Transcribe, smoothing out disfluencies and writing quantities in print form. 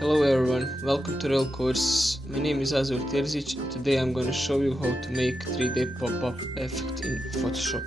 Hello everyone, welcome to Real Course. My name is Azur Terzic and today I'm gonna show you how to make 3D pop-up effect in Photoshop.